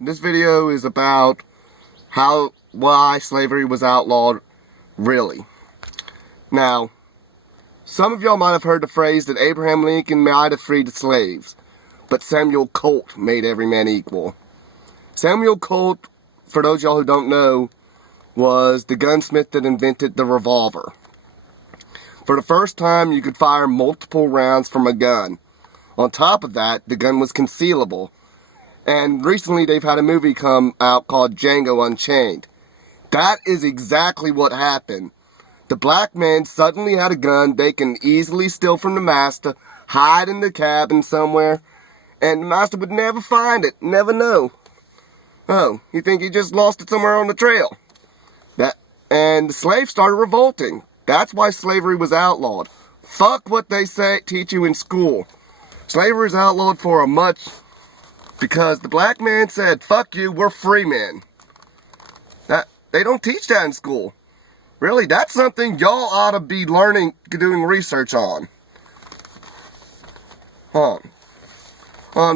This video is about why slavery was outlawed, really. Now, some of y'all might have heard the phrase that Abraham Lincoln might have freed the slaves, but Samuel Colt made every man equal. Samuel Colt, for those of y'all who don't know, was the gunsmith that invented the revolver. For the first time, you could fire multiple rounds from a gun. On top of that, the gun was concealable. And recently they've had a movie come out called Django Unchained. That is exactly what happened. The black man suddenly had a gun they can easily steal from the master, hide in the cabin somewhere, and the master would never find it, never know. Oh, you think he just lost it somewhere on the trail? And the slaves started revolting. That's why slavery was outlawed. Fuck what they teach you in school. Slavery is outlawed for because the black man said, fuck you, we're free men. They don't teach that in school. Really, that's something y'all ought to be doing research on.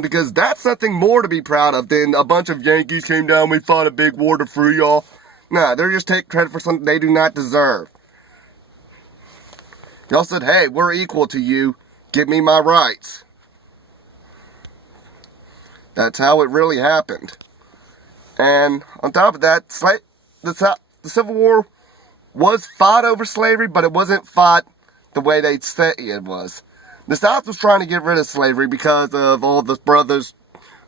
Because that's something more to be proud of than a bunch of Yankees came down, we fought a big war to free y'all. Nah, they're just taking credit for something they do not deserve. Y'all said, hey, we're equal to you, give me my rights. That's how it really happened. And on top of that, the Civil War was fought over slavery, but it wasn't fought the way they say it was. The South was trying to get rid of slavery because of all the brothers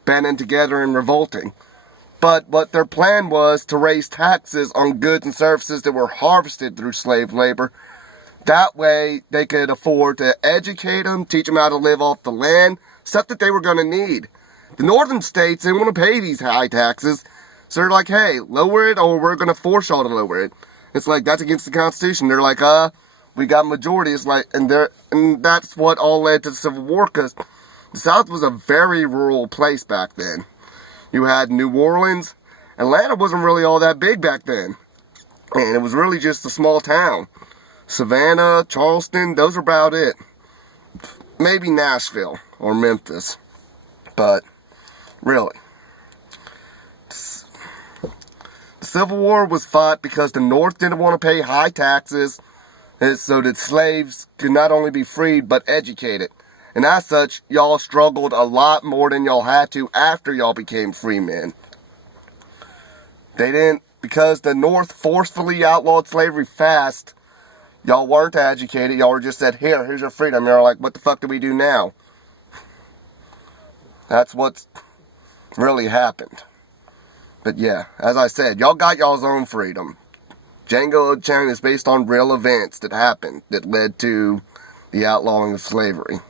banding together and revolting. But what their plan was to raise taxes on goods and services that were harvested through slave labor. That way, they could afford to educate them, teach them how to live off the land, stuff that they were going to need. The northern states didn't want to pay these high taxes, so they're like, hey, lower it or we're going to force y'all to lower it. It's like, that's against the Constitution. They're like, we got majority. It's like, and that's what all led to the Civil War, because the South was a very rural place back then. You had New Orleans. Atlanta wasn't really all that big back then. And it was really just a small town. Savannah, Charleston, those are about it. Maybe Nashville or Memphis. But, really. The Civil War was fought because the North didn't want to pay high taxes, so that slaves could not only be freed, but educated. And as such, y'all struggled a lot more than y'all had to after y'all became free men. They didn't, because the North forcefully outlawed slavery fast, y'all weren't educated, y'all were just said, here's your freedom. You're like, what the fuck do we do now? That's what's really happened. But yeah, as I said, y'all got y'all's own freedom. Django Unchained is based on real events that happened that led to the outlawing of slavery.